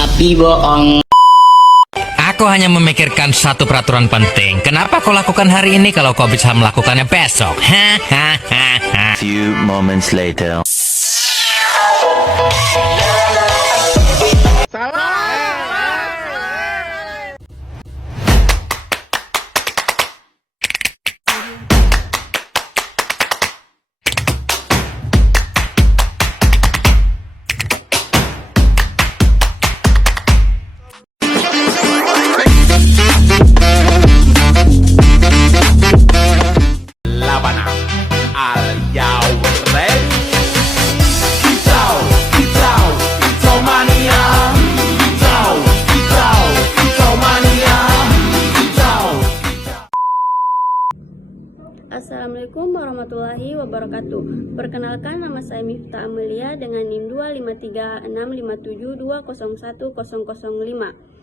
Tapi bohong. Aku hanya memikirkan satu peraturan penting. Kenapa kau lakukan hari ini kalau kau bisa melakukannya besok? Hahaha. Few moments later. Labanang Al ready? Kicau, kicau, kicau mania. Kicau, kicau, kicau mania. Kicau, kicau. Assalamualaikum warahmatullahi wabarakatuh. Perkenalkan, nama saya Miftah Amelia dengan NIM 2536572010005.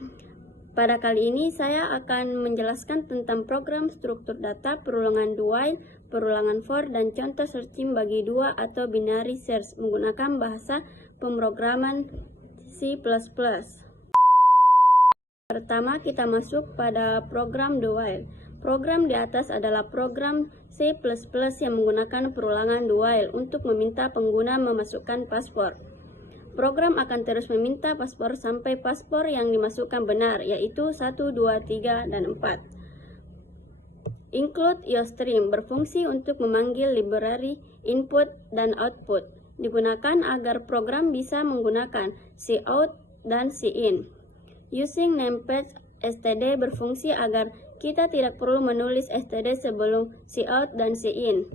Pada kali ini saya akan menjelaskan tentang program struktur data, perulangan do while, perulangan for, dan contoh searching bagi dua atau binary search menggunakan bahasa pemrograman C++. Pertama, kita masuk pada program do while. Program di atas adalah program C++ yang menggunakan perulangan do while untuk meminta pengguna memasukkan paspor. Program akan terus meminta paspor sampai paspor yang dimasukkan benar, yaitu 1, 2, 3, dan 4. Include IOStream berfungsi untuk memanggil library input dan output. Digunakan agar program bisa menggunakan cout dan cin. Using namepad std berfungsi agar kita tidak perlu menulis std sebelum cout dan cin.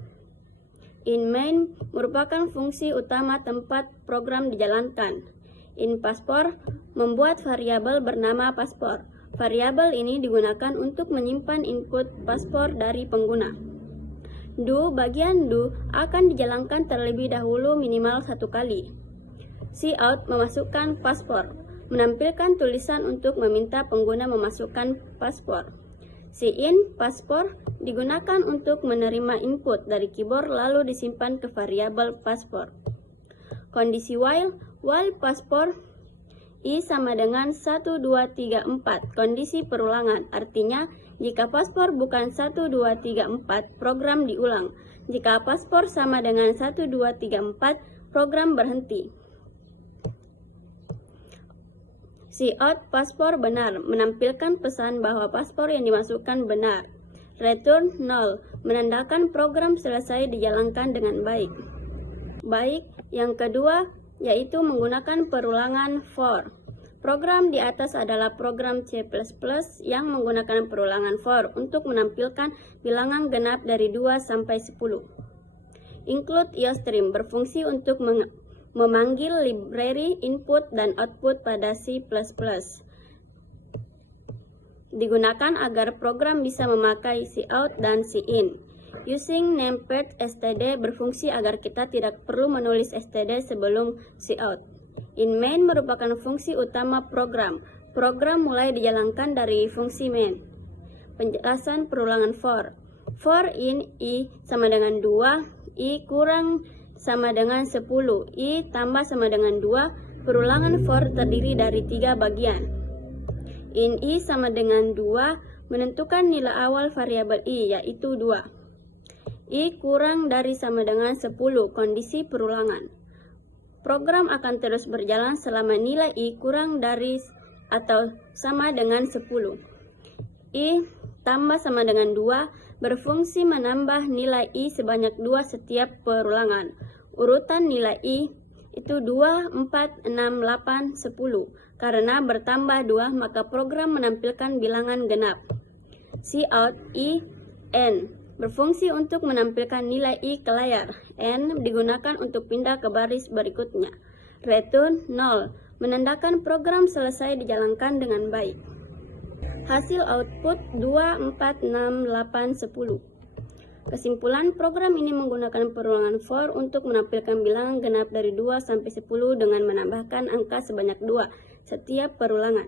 In main merupakan fungsi utama tempat program dijalankan. In paspor membuat variabel bernama paspor. Variabel ini digunakan untuk menyimpan input paspor dari pengguna. Do bagian do akan dijalankan terlebih dahulu minimal 1 kali. Cout memasukkan paspor, menampilkan tulisan untuk meminta pengguna memasukkan paspor. Cin paspor digunakan untuk menerima input dari keyboard lalu disimpan ke variabel paspor. Kondisi while paspor I sama dengan 1, 2, 3, 4. Kondisi perulangan artinya jika paspor bukan 1, 2, 3, 4 program diulang. Jika paspor sama dengan 1, 2, 3, 4 program berhenti. Cout paspor benar menampilkan pesan bahwa paspor yang dimasukkan benar. Return 0 menandakan program selesai dijalankan dengan baik. Yang kedua yaitu menggunakan perulangan for. Program di atas adalah program C++ yang menggunakan perulangan for untuk menampilkan bilangan genap dari 2 sampai 10. Include IOStream berfungsi untuk memanggil library input dan output pada C++. Digunakan agar program bisa memakai cout dan cin. Using namepad std berfungsi agar kita tidak perlu menulis std sebelum cout. In main merupakan fungsi utama program. Program mulai dijalankan dari fungsi main. Penjelasan perulangan for. For in I sama dengan 2, I kurang sama dengan 10, I tambah sama dengan 2. Perulangan for terdiri dari 3 bagian. In I sama dengan 2 menentukan nilai awal variabel I yaitu 2. I kurang dari sama dengan 10, kondisi perulangan. Program akan terus berjalan selama nilai I kurang dari atau sama dengan 10. I tambah sama dengan 2 berfungsi menambah nilai I sebanyak 2 setiap perulangan. Urutan nilai I itu 2, 4, 6, 8, 10. Karena bertambah 2 maka program menampilkan bilangan genap. Cout I N berfungsi untuk menampilkan nilai I ke layar. N digunakan untuk pindah ke baris berikutnya. Return 0 menandakan program selesai dijalankan dengan baik. Hasil output 2, 4, 6, 8, 10. Kesimpulan, program ini menggunakan perulangan for untuk menampilkan bilangan genap dari 2 sampai 10 dengan menambahkan angka sebanyak 2 setiap perulangan.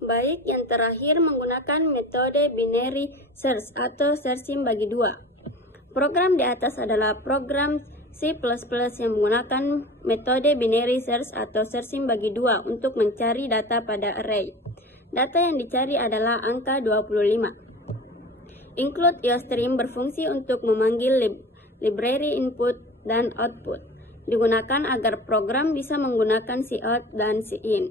Baik, yang terakhir menggunakan metode binary search atau searching bagi 2. Program di atas adalah program C++ yang menggunakan metode binary search atau searching bagi dua untuk mencari data pada array. Data yang dicari adalah angka 25. Include IOStream berfungsi untuk memanggil library input dan output. Digunakan agar program bisa menggunakan cout dan cin.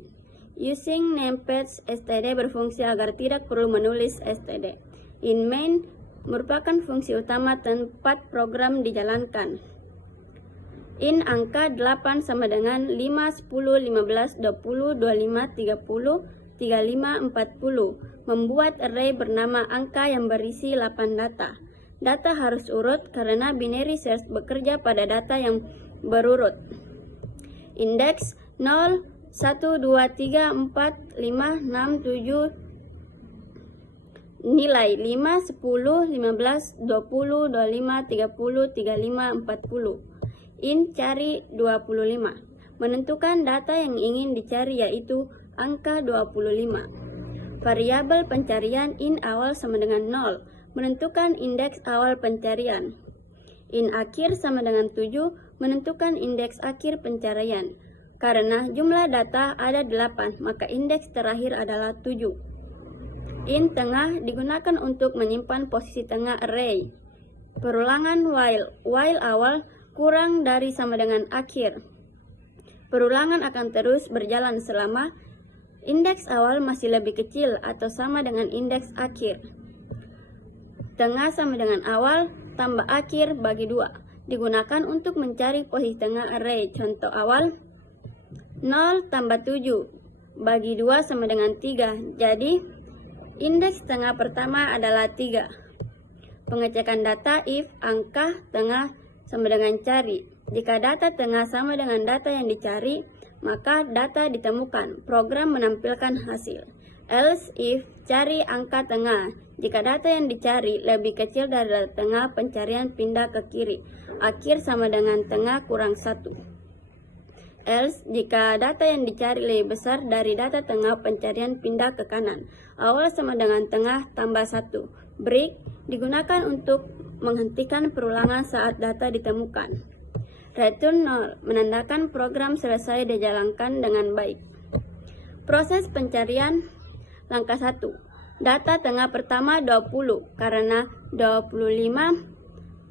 Using namepad std berfungsi agar tidak perlu menulis std. In main merupakan fungsi utama tempat program dijalankan. In angka 8 sama dengan 5, 10, 15, 20, 25, 30, 35, 40. Membuat array bernama angka yang berisi 8 data. Data harus urut karena binary search bekerja pada data yang berurut. Indeks 0, 1, 2, 3, 4, 5, 6, 7, nilai 5, 10, 15, 20, 25, 30, 35, 40. In cari 25. Menentukan data yang ingin dicari yaitu angka 25. Variabel pencarian in awal sama dengan 0. Menentukan indeks awal pencarian. In akhir sama dengan 7. Menentukan indeks akhir pencarian. Karena jumlah data ada 8, maka indeks terakhir adalah 7. In tengah digunakan untuk menyimpan posisi tengah array. Perulangan while awal kurang dari sama dengan akhir. Perulangan akan terus berjalan selama indeks awal masih lebih kecil atau sama dengan indeks akhir. Tengah sama dengan awal tambah akhir bagi 2. Digunakan untuk mencari posisi tengah array. Contoh awal 0 tambah 7 bagi 2 sama dengan 3. Jadi, indeks tengah pertama adalah 3. Pengecekan data if angka tengah sama dengan cari. Jika data tengah sama dengan data yang dicari, maka data ditemukan. Program menampilkan hasil. Else if cari angka tengah. Jika data yang dicari lebih kecil dari data tengah, pencarian pindah ke kiri. Akhir sama dengan tengah kurang 1. Else, jika data yang dicari lebih besar dari data tengah, pencarian pindah ke kanan. Awal sama dengan tengah tambah 1. Break digunakan untuk menghentikan perulangan saat data ditemukan. Return 0 menandakan program selesai dijalankan dengan baik. Proses pencarian langkah 1. Data tengah pertama 20 karena 25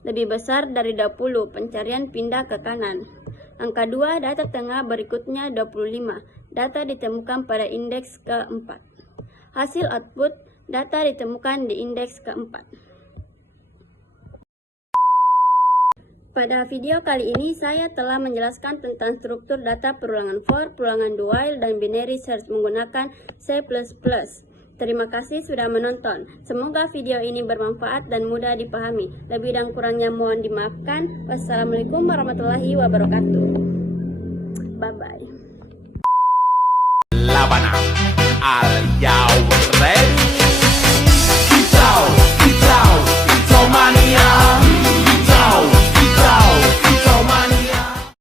lebih besar dari 20, pencarian pindah ke kanan. Angka 2, data tengah berikutnya 25. Data ditemukan pada indeks ke-4. Hasil output, data ditemukan di indeks ke-4. Pada video kali ini saya telah menjelaskan tentang struktur data perulangan for, perulangan while, dan binary search menggunakan C++. Terima kasih sudah menonton. Semoga video ini bermanfaat dan mudah dipahami. Lebih dan kurangnya mohon dimaafkan. Wassalamualaikum warahmatullahi wabarakatuh. Bye-bye. La Habana, al Yaure.